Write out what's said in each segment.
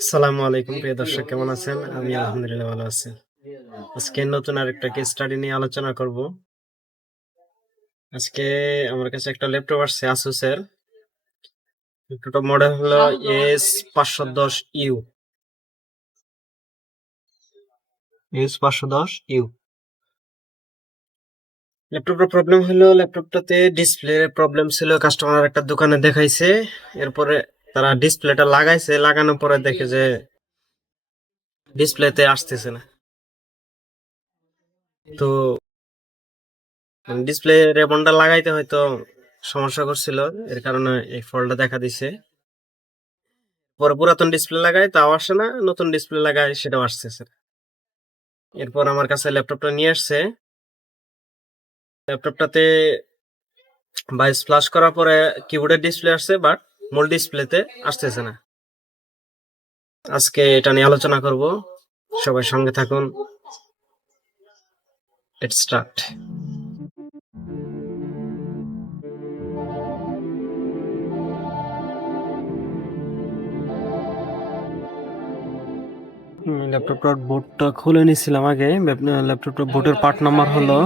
আসসালামু আলাইকুম, প্রিয় দর্শক, কেমন আছেন? আমি আলহামদুলিল্লাহ ভালো আছি। আজকে নতুন আরেকটা কেস স্টাডি নিয়ে আলোচনা করব। আজকে আমার কাছে একটা ল্যাপটপ আসছে আসুসের ল্যাপটপ মডেল হলো এস পাঁচশো দশ ইউ এস পাঁচশো দশ ইউ ল্যাপটপটার প্রবলেম হলো ল্যাপটপটাতে ডিসপ্লে প্রবলেম ছিল। কাস্টমার একটা দোকানে দেখাইছে। এরপরে তারা ডিসপ্লেটা লাগাইছে, লাগানোর পরে দেখে যে ডিসপ্লেতে আসতেছে না। তো ডিসপ্লে রেবনটা লাগাইতে হয়তো সমস্যা করছিল, এর কারণে এই ফলটা দেখা দিছে। পরে পুরাতন ডিসপ্লে লাগাই তাও আসে না, নতুন ডিসপ্লে লাগাই সেটাও আসতেছে। এরপর আমার কাছে ল্যাপটপটা নিয়ে আসছে। ল্যাপটপটাতে বাইশ ফ্লাশ করার পরে কিবোর্ডের ডিসপ্লে আসছে বাট মূল ডিসপ্লেতে আসতেছে না। আজকে এটা নিয়ে আলোচনা করব। সবাই সঙ্গে থাকুন। ইট ল্যাপটপটার বোর্ডটা খুলে নিছিলাম আগে। ল্যাপটপটার বোর্ডের পার্ট নাম্বার হলো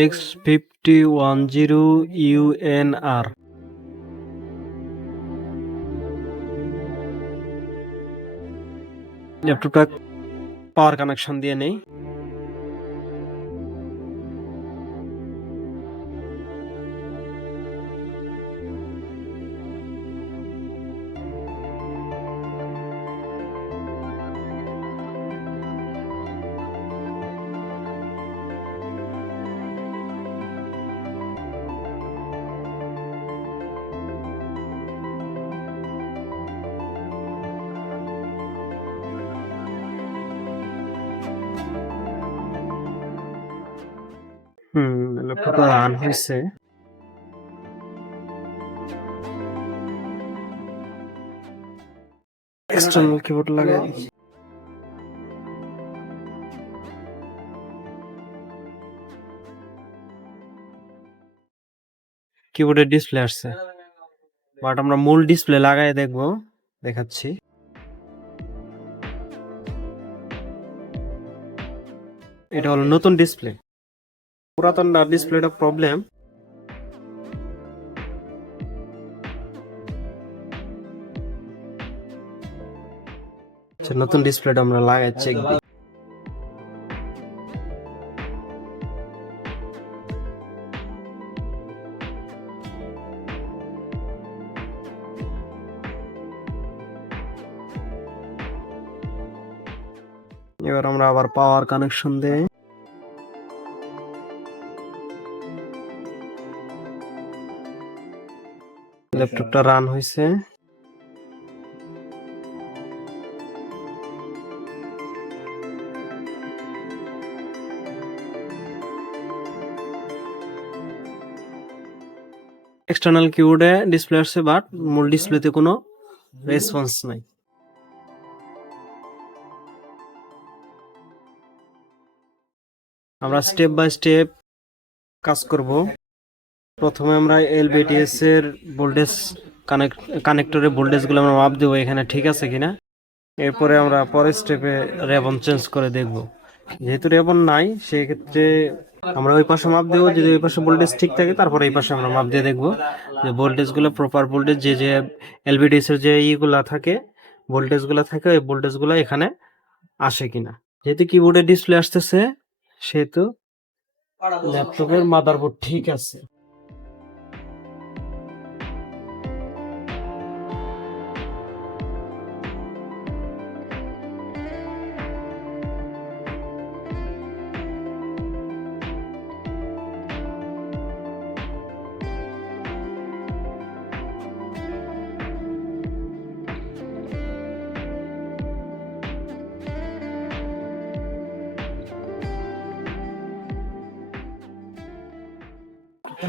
X fifty one zero UNR ল্যাপটপটা পাওয়ার কানেকশন দিয়ে নেই। ল্যাপটপটা রান হয়েছে। এক্সটার্নাল কিবোর্ড লাগাই কিবোর্ডের ডিসপ্লে আসছে। বাট আমরা মূল ডিসপ্লে লাগাই দেখব। দেখাচ্ছি। এটা হলো নতুন ডিসপ্লে পুরাতন ডিসপ্লেটা প্রবলেম নতুন ডিসপ্লেটা আমরা লাগাই চেক দিই এবার আমরা আবার পাওয়ার কানেকশন দেই। ল্যাপটপটা রান হয়েছে এক্সটার্নাল কিবোর্ডে ডিসপ্লে আসছে বাট মূল ডিসপ্লেতে কোনো রেসপন্স নাই। আমরা স্টেপ বাই স্টেপ কাজ করব। প্রথমে আমরা এলবিটিএস এর ভোল্টেজ কানেক্ট কানেক্টরে ভোল্টেজগুলো আমরা মাপ দেবো এখানে, ঠিক আছে কিনা? এরপরে আমরা পরের স্টেপে রেবন চেঞ্জ করে দেখব। যেহেতু রেবন নাই, সেক্ষেত্রে আমরা ওই পাশে মাপ দেবো, যদি ওই পাশে ভোল্টেজ ঠিক থাকে, তারপরে এই পাশে আমরা মাপ দিয়ে দেখব যে ভোল্টেজগুলো প্রপার ভোল্টেজ যে যে এলবিডিএস এর যে ইগুলা থাকে ভোল্টেজগুলো থাকে, ওই ভোল্টেজগুলো এখানে আসে কিনা। যেহেতু কিবোর্ডে ডিসপ্লে আসতেছে, সেহেতু ল্যাপটপের মাদারবোর্ড ঠিক আছে।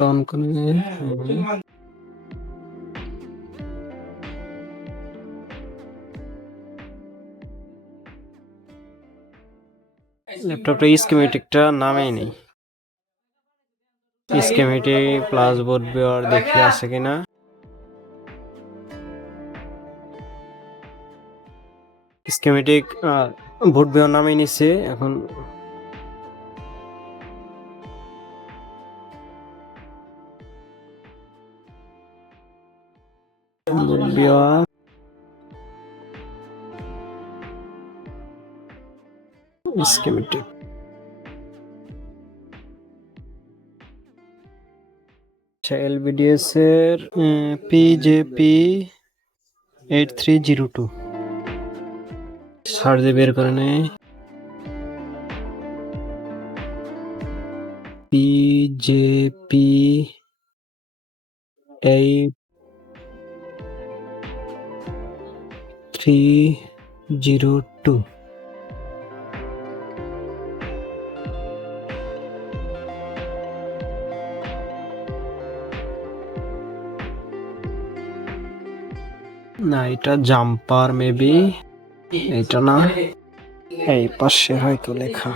অন করে ল্যাপটপটা স্কিমেটিকটা নামেই নেই। স্কিমেটিক প্লাস বোর্ড বিওয়ার দেখি আছে কিনা। স্কিমেটিক বোর্ড বিওয়ার নামেই নিছে, এখন দেওয়া স্কেমেটিক আচ্ছা এলবিডিএস এর পিজেপি eight three zero to search দিয়ে বের করে নেই পিজেপি এইট থ্রি জিরো টু। না, এটা জাম্পার মেবি। এটা না? এই পাশে হয়তো লেখা।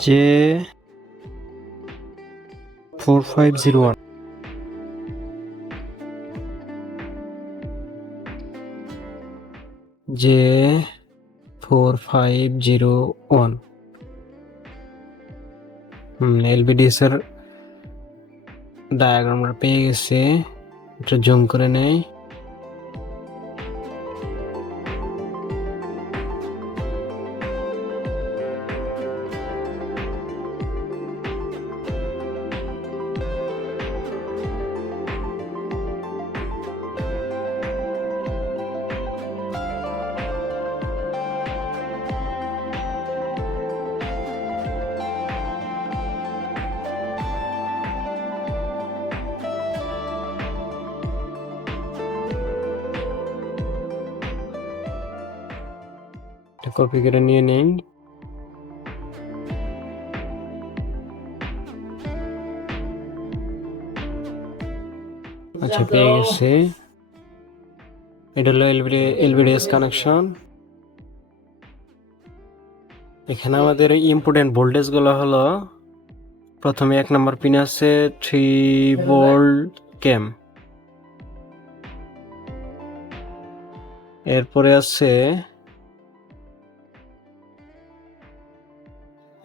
যে ফোর ফাইভ জিরো ওয়ান। যে ফোর ফাইভ জিরো ওয়ান। হুম এলবিডিএস এর ডায়াগ্রামটা পেয়ে গেছে। এটা জুম করে নেই। কপি করে নিয়ে নেই। আচ্ছা পেয়ে গেছে। এটা হলো এলবিডি এলবিডিএস কানেকশন এখানে আমাদের ইম্পর্টেন্ট ভোল্টেজগুলো হলো প্রথমে এক নম্বর পিন আছে থ্রি ভোল্ট ক্যাম এরপরে আছে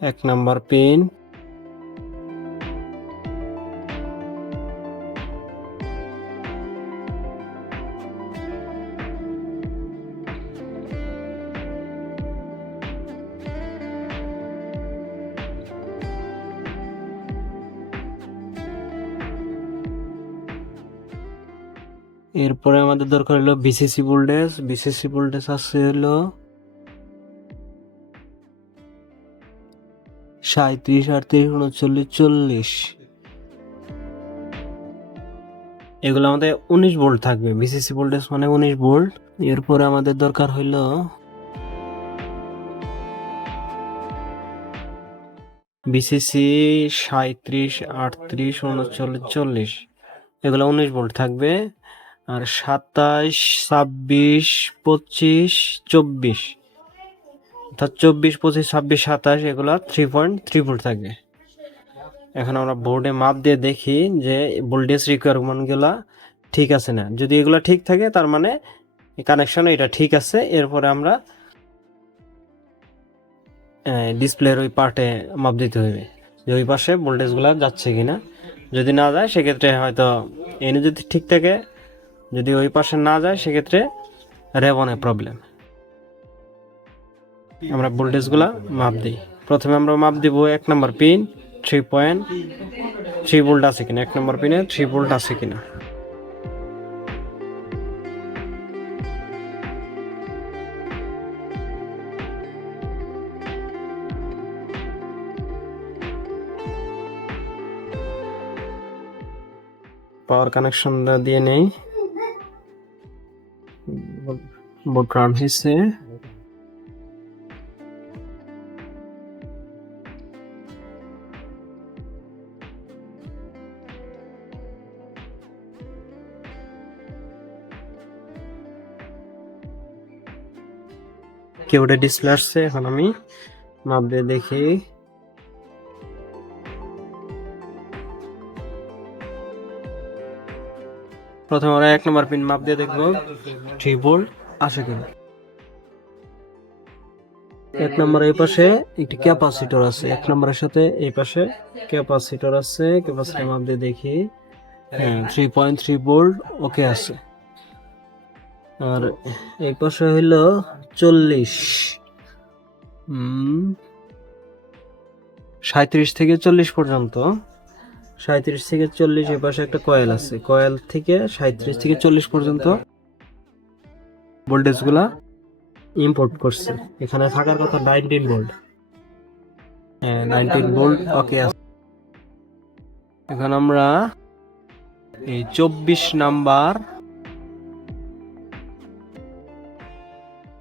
এক নাম্বার পিন। এরপরে আমাদের দরকার হলো বিসিসি ভোল্টেজ বিসিসি ভোল্টেজ আছে হলো সাঁত্রিশ আটত্রিশ, উনচল্লিশ, চল্লিশ। এগুলো আমাদের উনিশ ভোল্ট থাকবে বিসিসি ভোল্টেজ মানে উনিশ ভোল্ট। এরপরে আমাদের দরকার হইল বিসিসি সাঁত্রিশ আটত্রিশ, উনচল্লিশ, চল্লিশ। এগুলো উনিশ ভোল্ট থাকবে। আর সাতাশ ছাব্বিশ, পঁচিশ, চব্বিশ। অর্থাৎ চব্বিশ, পঁচিশ, ছাব্বিশ, সাতাশ, এগুলো থ্রি পয়েন্ট থ্রি ভোল্ট থাকবে এখন আমরা বোর্ডে মাপ দিয়ে দেখি যে ভোল্টেজ রিকোয়ারমেন্টগুলো ঠিক আছে না। যদি এগুলো ঠিক থাকে, তার মানে কানেকশন এটা ঠিক আছে। এরপরে আমরা ডিসপ্লের ওই পার্টে মাপ দিতে হবে যে ওই পাশে ভোল্টেজগুলো যাচ্ছে কিনা। যদি না যায়, সেক্ষেত্রে হয়তো এনে যদি ঠিক থাকে, যদি ওই পাশে না যায়, সেক্ষেত্রে রেবনে প্রবলেম আমরা ভোল্টেজগুলা মাপ দিই। প্রথমে আমরা মাপ দিব এক number pin three point three volt আছে কিনা? এক নম্বর পিনে থ্রি ভোল্ট আছে কিনা? পাওয়ার কানেকশনটা দিয়ে নেই। বোর্ড রান হয়েছে কিবোর্ডে ডিসপ্লে আসছে? এখন আমি মাপ দিয়ে দেখি। প্রথমে আমরা এক নম্বর পিন মাপ দিয়ে দেখব। থ্রি ভোল্ট আসে কিনা? এক নম্বর এই পাশে একটি ক্যাপাসিটর আছে। এক নম্বরের সাথে এই পাশে ক্যাপাসিটর আছে। ক্যাপাসিটর মাপ দিয়ে দেখি। হ্যাঁ three point three volt okay আছে। আর এই পাশে হইল চল্লিশ। সাঁত্রিশ থেকে চল্লিশ পর্যন্ত। সাঁত্রিশ থেকে চল্লিশ এ পাশে একটা কয়েল আছে। কয়েল থেকে সাঁত্রিশ থেকে চল্লিশ পর্যন্ত ভোল্টেজগুলা ইম্পোর্ট করছে। এখানে থাকার কথা নাইনটিন ভোল্ট হ্যাঁ নাইনটিন ভোল্ট ওকে আছে। এখন আমরা এই চব্বিশ নাম্বার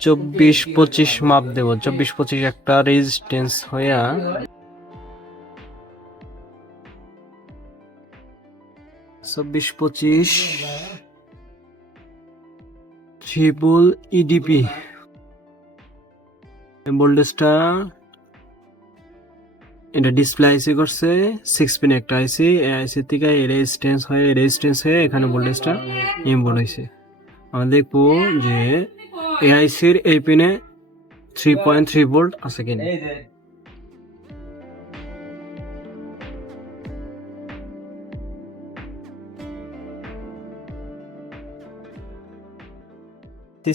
চব্বিশ পঁচিশ মাপ দেব। চব্বিশ পঁচিশ একটা রেজিস্ট্যান্স হইয়া চব্বিশ পঁচিশ ট্রিপল ইডিপি ভোল্টেজটা এটা ডিসপ্লে আইসি করছে সিক্স পিন একটা আইসি এই আইসি থেকে এই রেজিস্ট্যান্স হয়ে রেজিস্ট্যান্স হয়ে এখানে ভোল্টেজটা ইম্পোর্ট হয়েছে আমরা দেখব যে এআইসির এই পিনে থ্রি পয়েন্ট থ্রি ভোল্ট আছে কিনা?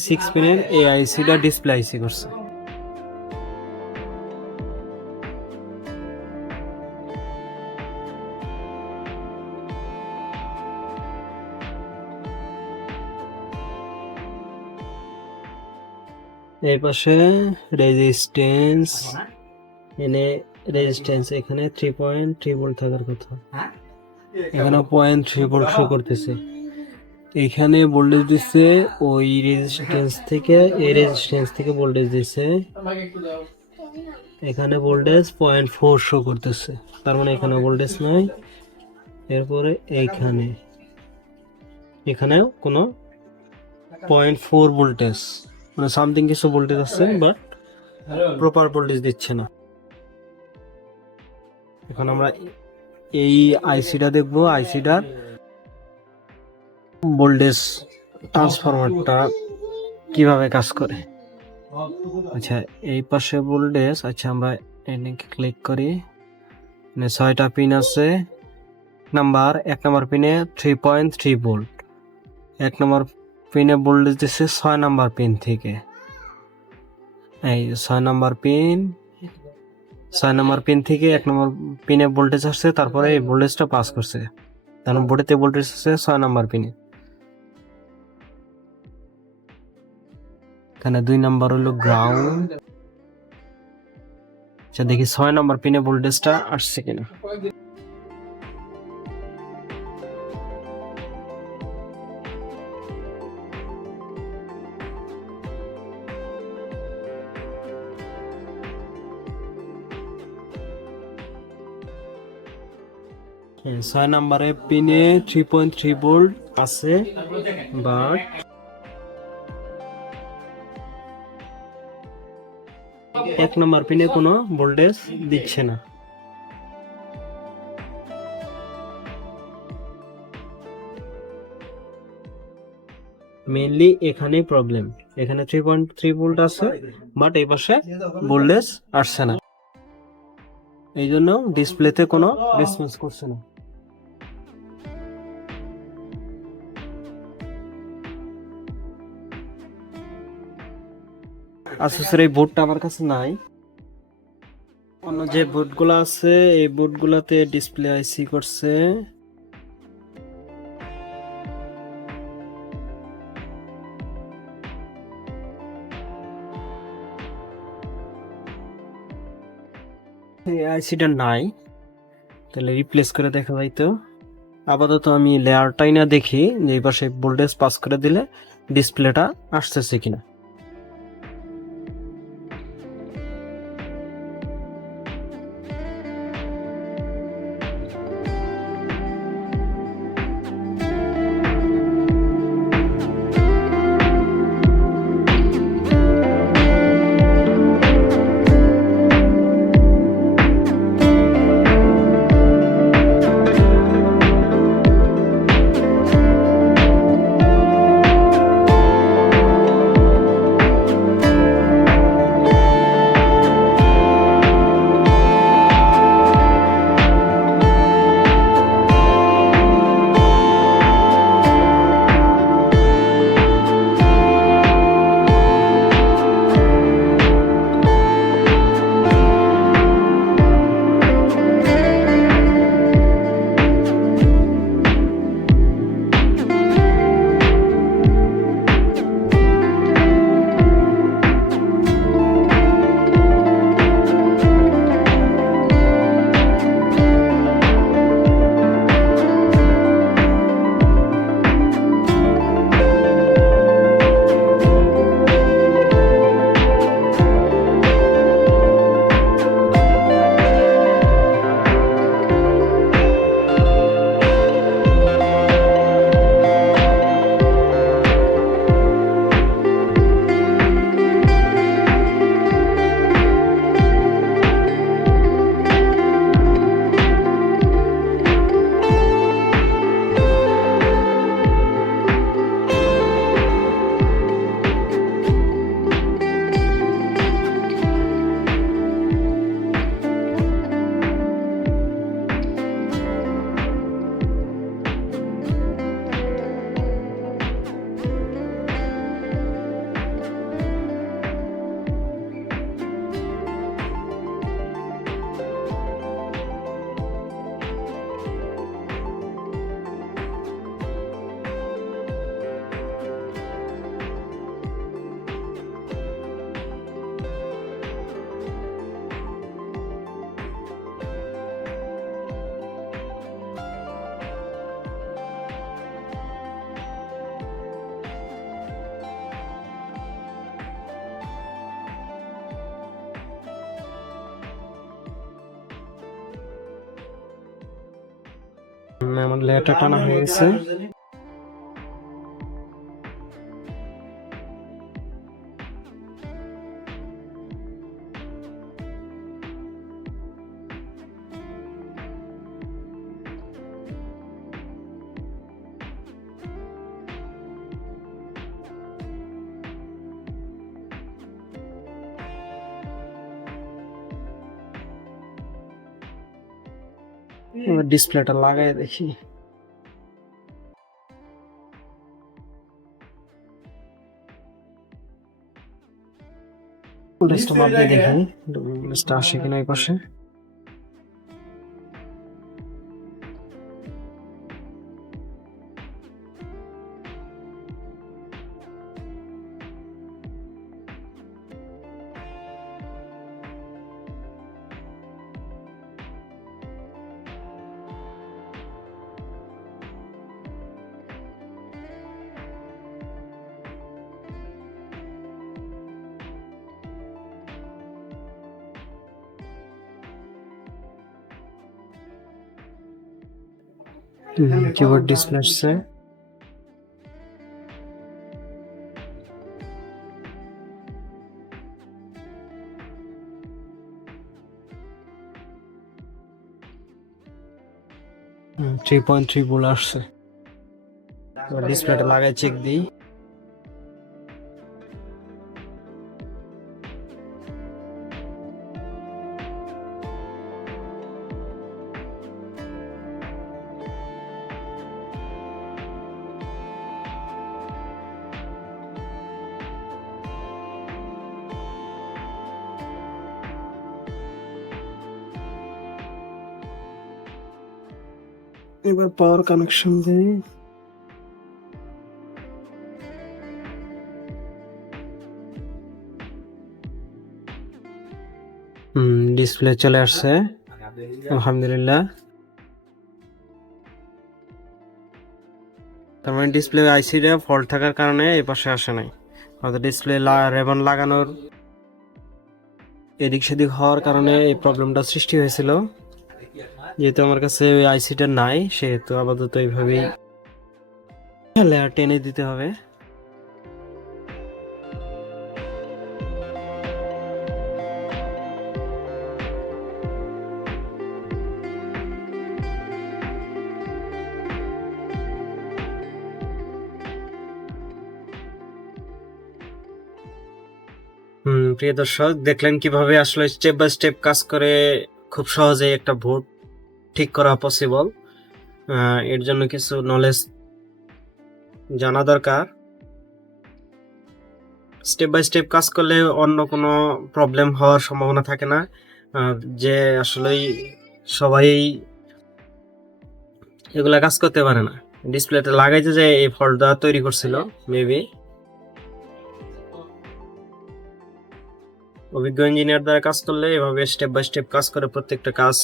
সিক্স পিনের এআইসিটা ডিসপ্লে আইসি করছে। এই পাশে রেজিস্ট্যান্স এনে রেজিস্ট্যান্স এখানে থ্রি পয়েন্ট থ্রি ভোল্ট থাকার কথা। এখানে পয়েন্ট থ্রি ভোল্ট শো করতেছে। এখানে ভোল্টেজ দিচ্ছে ওই রেজিস্ট্যান্স থেকে এই রেজিস্ট্যান্স থেকে ভোল্টেজ দিচ্ছে এখানে ভোল্টেজ পয়েন্ট ফোর শো করতেছে। তার মানে এখানে ভোল্টেজ নাই। এরপরে এইখানে এখানেও কোনো পয়েন্ট ফোর ভোল্টেজ মানে সামথিং কিছু ভোল্টেজ আছে বাট প্রপার ভোল্টেজ দিচ্ছে না। এখন আমরা এই আইসিটা দেখব। আইসিটার ভোল্টেজ ট্রান্সফরমারটা কীভাবে কাজ করে। আচ্ছা এই পাশে ভোল্টেজ আচ্ছা আমরা এনেকে ক্লিক করি। মানে ছয়টা পিন আছে। নাম্বার এক নাম্বার পিনে থ্রি পয়েন্ট থ্রি ভোল্ট এক নম্বর পিনে ভোল্টেজ দিচ্ছে ছয় নাম্বার পিন থেকে। এই ছয় নাম্বার পিন ছয় নাম্বার পিন থেকে এক নম্বর পিনে ভোল্টেজ আসছে, তারপরে এই ভোল্টেজটা পাস করছে। তার বোর্ডেতে ভোল্টেজ আছে ছয় নাম্বার পিনে এখানে দুই নাম্বার হলো গ্রাউন্ড আচ্ছা দেখি ছয় নাম্বার পিনে ভোল্টেজটা আসছে কিনা। ছয় নাম্বারে পিনে থ্রি পয়েন্ট থ্রি ভোল্ট আছে বাট এক নম্বর পিনে কোনো ভোল্টেজ দিচ্ছে না। মেইনলি এখানেই প্রবলেম এখানে থ্রি পয়েন্ট থ্রি ভোল্ট আছে বাট এই পাশে ভোল্টেজ আসছে না। এই জন্য ডিসপ্লেতে কোনো রেসপন্স করছে না। আসুসের এই বোর্ডটা আমার কাছে নাই। অন্য যে বোর্ডগুলো আছে, এই বোর্ডগুলোতে ডিসপ্লে আইসি করছে। আইসিটা নাই। তাহলে রিপ্লেস করে দেখা যায় তো। আপাতত আমি লেয়ারটাই না দেখি, যে এই পাশে ভোল্টেজ পাস করে দিলে ডিসপ্লেটা আসতেছে কিনা। আমার লেয়ারটা টানা হয়েছে ডিসপ্লেটা লাগাই দেখি। ফুটেজটা মাপ দিয়ে দেখি ফুটেজটা আসে কিনা এই পাশে। কিবোর্ড ডিসপ্লে আসছে। থ্রি পয়েন্ট থ্রি বলে আসছে। ডিসপ্লেটা লাগাই চেক দিই। পাওয়ার কানেকশন দিই ডিসপ্লে চলে আসছে। আলহামদুলিল্লাহ। তার মানে ডিসপ্লে আইসিটা ফল্ট থাকার কারণে এই পাশে আসে নাই। হয়তো ডিসপ্লে রেবন লাগানোর এদিক সেদিক হওয়ার কারণে এই প্রবলেমটা সৃষ্টি হয়েছিল। যেহেতু আমার কাছে ওই আইসিটা নাই, সেহেতু আপাতত এইভাবেই লেয়ার টেনে দিতে হবে। প্রিয় দর্শক, দেখলেন কীভাবে আসলে স্টেপ বাই স্টেপ কাজ করে খুব সহজেই একটা ভোট ঠিক করা পসিবল এর জন্য কিছু নলেজ জানা দরকার। স্টেপ বাই স্টেপ কাজ করলে অন্য কোনো প্রবলেম হওয়ার সম্ভাবনা থাকে না। যে আসলেই সবাই এগুলা কাজ করতে পারে না। ডিসপ্লেটা লাগাইতে যে এই ফল্টটা তৈরি করছিল মেবি অভিজ্ঞ ইঞ্জিনিয়ার দ্বারা কাজ করলে এভাবে স্টেপ বাই স্টেপ কাজ করে প্রত্যেকটা কাজ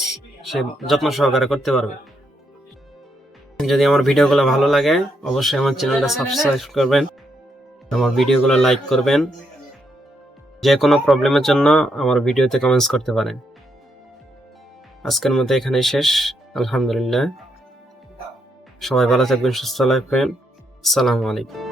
সে যত্ন সহকারে করতে পারবে। যদি আমার ভিডিওগুলো ভালো লাগে, অবশ্যই আমার চ্যানেলটা সাবস্ক্রাইব করবেন, আমার ভিডিওগুলো লাইক করবেন। যে কোনো প্রবলেমের জন্য আমার ভিডিওতে কমেন্টস করতে পারেন। আজকের মতো এখানেই শেষ। আলহামদুলিল্লাহ। সবাই ভালো থাকবেন, সুস্থ থাকবেন। আসসালামু আলাইকুম।